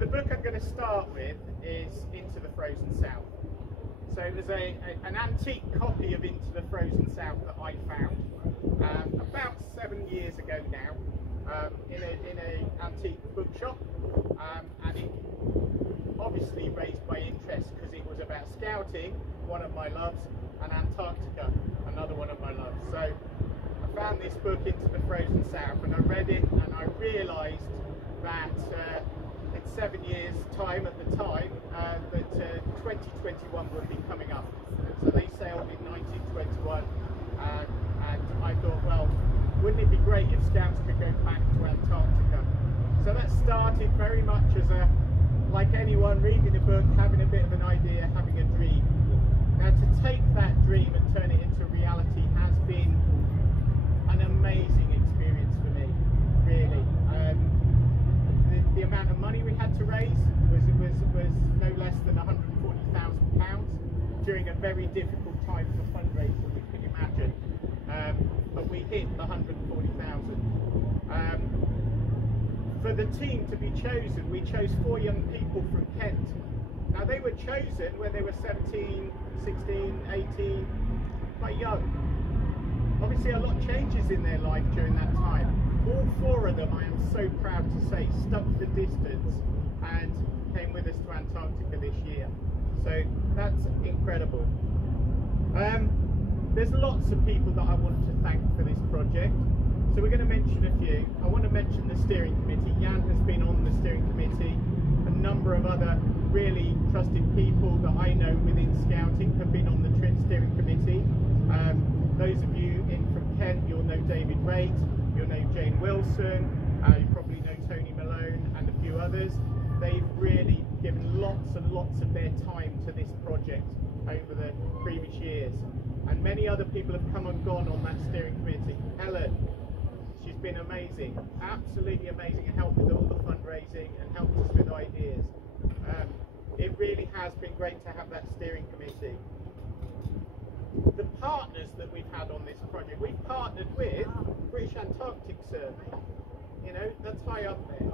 the book I'm going to start with is Into the Frozen South. So it was an antique copy of Into the Frozen South that I found about 7 years ago now in an antique bookshop, and it obviously raised my interest because it was about scouting, one of my loves, and Antarctica, another one of my loves. So I found this book Into the Frozen South and I read it and I realised that in 7 years time at the time that 2021 would be coming up. So they sailed in 1921 and I thought, well, wouldn't it be great if scouts could go back to Antarctica? So that started very much as like anyone reading a book, having a bit of an idea, having a dream. Now to take that dream and turn it into reality has been an amazing experience for me, really. The amount of money we had to raise was no less than £140,000 during a very difficult time for fundraising, we can imagine. But we hit the 140,000. For the team to be chosen, we chose 4 young people from Kent. Now they were chosen when they were 17, 16, 18, quite young. Obviously a lot changes in their life during that time. All 4 of them, I am so proud to say, stuck the distance and came with us to Antarctica this year. So that's incredible. There's lots of people that I want to thank for this project. So we're going to mention a few. I want to mention the steering committee. Jan has been on the steering committee. A number of other really trusted people that I know within Scouting have been on the steering committee. Those of you in from Kent, you'll know David Raitt, you'll know Jane Wilson, you probably know Tony Malone and a few others. They've really given lots and lots of their time to this project over the previous years. And many other people have come and gone on that steering committee. Helen, she's been amazing, absolutely amazing, and helped with all the fundraising and helped us with ideas. It really has been great to have that steering committee. The partners that we've had on this project, we've partnered with British Antarctic Survey, you know, that's high up there.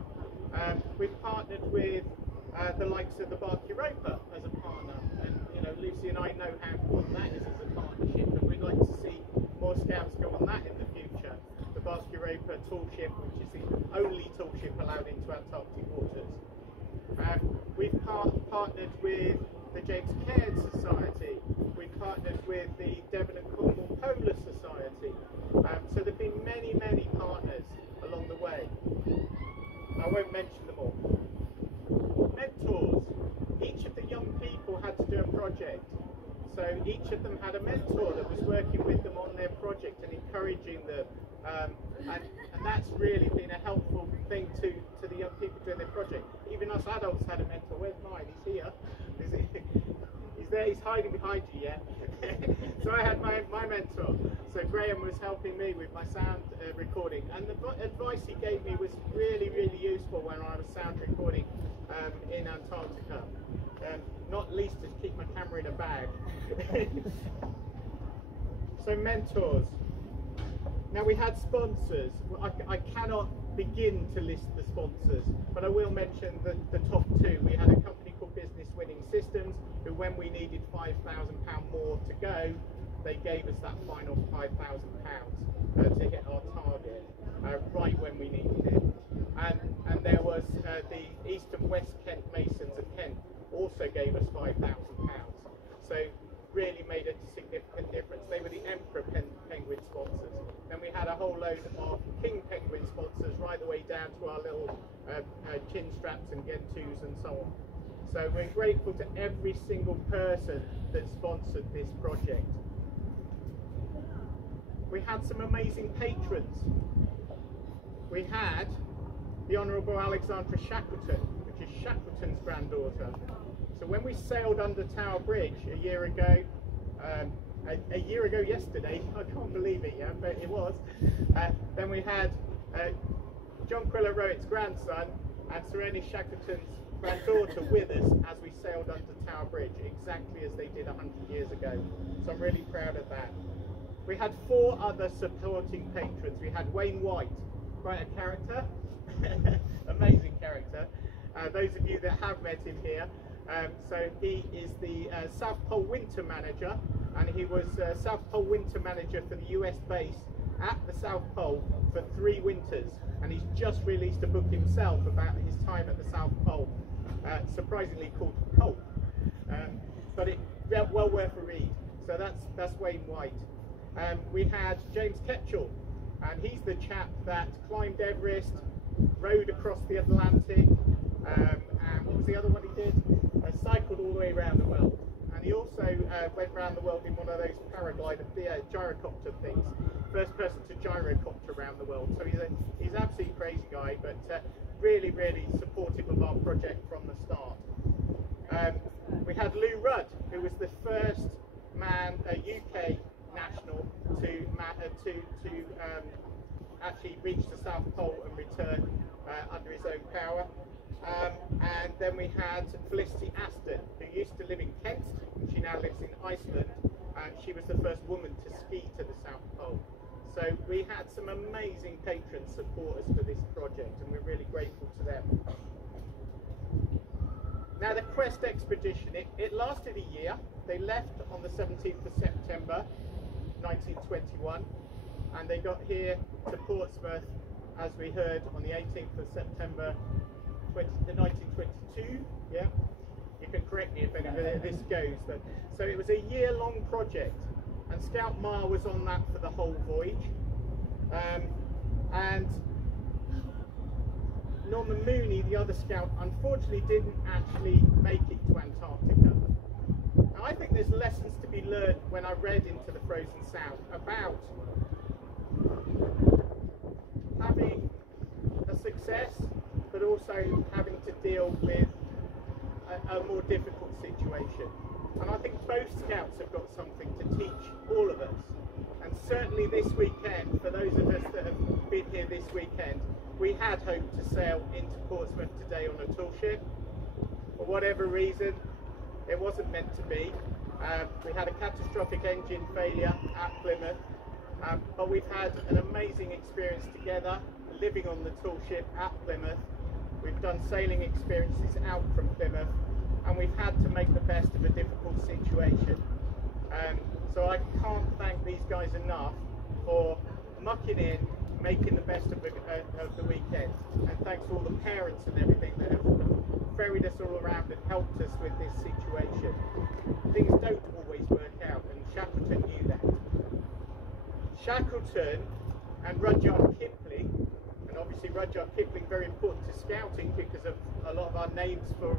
We've partnered with the likes of the Bark Europa as a partner, and you know, Lucy and I know how important that is as a partnership, and we'd like to see more scouts go on that in the future. The Bark Europa toolship, which is the only toolship allowed into Antarctic waters. We've partnered with the James Caird Society, we've partnered with the Devon and Cornwall Polar Society, so there have been many, many partners along the way. I won't mention them all. Mentors. Each of the young people had to do a project, so each of them had a mentor that was working with them on their project and encouraging them, and that's really been a helpful thing to the young people doing their project. Even us adults had a mentor. Where's mine? He's here. Is he? He's there. He's hiding behind you, yeah? So I had my mentor. So Graham was helping me with my sound recording, and the advice he gave me was really, really useful when I was sound recording in Antarctica. Not least to keep my camera in a bag. So mentors. Now we had sponsors. I cannot begin to list the sponsors, but I will mention the top 2. We had a company called Business Winning Systems, who when we needed £5,000 more to go, they gave us that final £5,000 to hit our target, right when we needed it. And there was the East and West Kent Masons of Kent also gave us £5,000. So really made a significant difference. They were the Emperor Penguin sponsors. Then we had a whole load of King Penguin sponsors right the way down to our little chin straps and Gentoos and so on. So we're grateful to every single person that sponsored this project. We had some amazing patrons. We had the Honourable Alexandra Shackleton, which is Shackleton's granddaughter. So when we sailed under Tower Bridge a year ago yesterday, I can't believe it, yeah, but it was, then we had John Quiller Rowett's grandson and Serena Shackleton's granddaughter with us as we sailed under Tower Bridge, exactly as they did 100 years ago. So I'm really proud of that. We had 4 other supporting patrons. We had Wayne White, quite a character, amazing character. those of you that have met him here. So he is the South Pole Winter Manager, and he was South Pole Winter Manager for the US base at the South Pole for 3 winters, and he's just released a book himself about his time at the South Pole, surprisingly called Cold, but it's well worth a read. So that's Wayne White. We had James Ketchall, and he's the chap that climbed Everest, rode across the Atlantic, and what was the other one he did? Cycled all the way around the world. And he also went around the world in one of those paraglider, gyrocopter things. First person to gyrocopter around the world. So he's an absolutely crazy guy, but really, really supportive of our project from the start. We had Lou Rudd, who was the first man, UK national, to actually reach the South Pole and return under his own power. And then we had Felicity Aston, who used to live in Kent. She now lives in Iceland, and she was the first woman to ski to the South Pole. So we had some amazing patrons support us for this project, and we're really grateful to them. Now the Quest expedition, it lasted a year. They left on the 17th of September 1921, and they got here to Portsmouth, as we heard, on the 18th of September 1922. Yeah, you can correct me if any of this goes. But so it was a year-long project, and Scout Mar was on that for the whole voyage. And Norman Mooney, the other scout, unfortunately didn't actually make it to Antarctica. Now, I think there's lessons to be learned when I read Into the Frozen South about having a success, but also having to deal with a more difficult situation. And I think both scouts have got something to teach all of us. And certainly this weekend, for those of us that have been here this weekend, we had hoped to sail into Portsmouth today on a tool ship. For whatever reason, it wasn't meant to be. We had a catastrophic engine failure at Plymouth, but we've had an amazing experience together, living on the tool ship at Plymouth. We've done sailing experiences out from Plymouth, and we've had to make the best of a difficult situation. So I can't thank these guys enough for mucking in, making the best of the weekend. And thanks to all the parents and everything that have ferried us all around and helped us with this situation. Things don't always work out, and Shackleton knew that. Shackleton and Rudyard Kipling, and obviously Rudyard Kipling very important to scouting because of a lot of our names for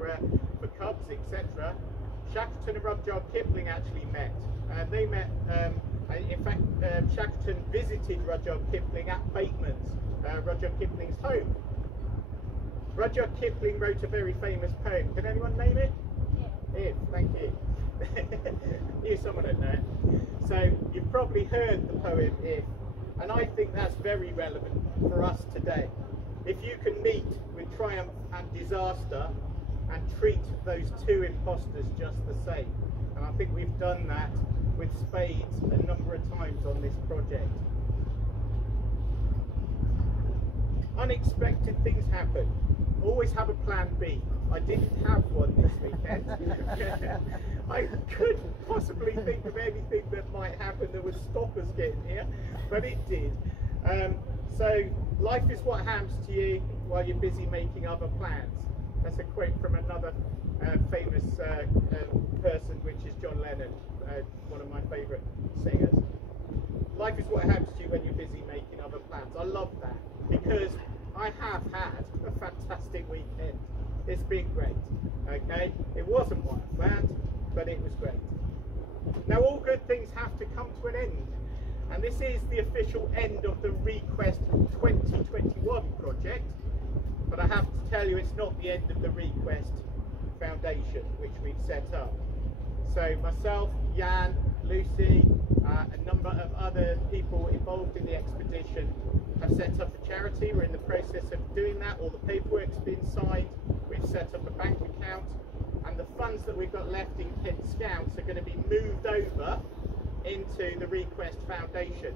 cubs, etc. Shackleton and Rudyard Kipling actually met. They met, in fact, Shackleton visited Rudyard Kipling at Bateman's, Rudyard Kipling's home. Rudyard Kipling wrote a very famous poem. Can anyone name it? If, thank you. Knew someone would know it. So you've probably heard the poem If, and I think that's very relevant for us today. If you can meet with triumph and disaster and treat those two imposters just the same. And I think we've done that with spades a number of times on this project. Unexpected things happen. Always have a plan B. I didn't have one this weekend. I couldn't possibly think of anything that might happen that would stop us getting here, but it did. So life is what happens to you while you're busy making other plans. That's a quote from another famous person, which is John Lennon, one of my favourite singers. Life is what happens to you when you're busy making other plans. I love that, because I have had a fantastic weekend. It's been great, okay? It wasn't what I planned, but it was great. Now, all good things have to come to an end, and this is the official end of the Request2021 project, but I have to tell you it's not the end of the Request Foundation, which we've set up. So myself, Jan, Lucy, a number of other people involved in the expedition have set up a charity. We're in the process of doing that. All the paperwork's been signed. We've set up a bank account, and the funds that we've got left in Kent Scouts are going to be moved over into the Request Foundation.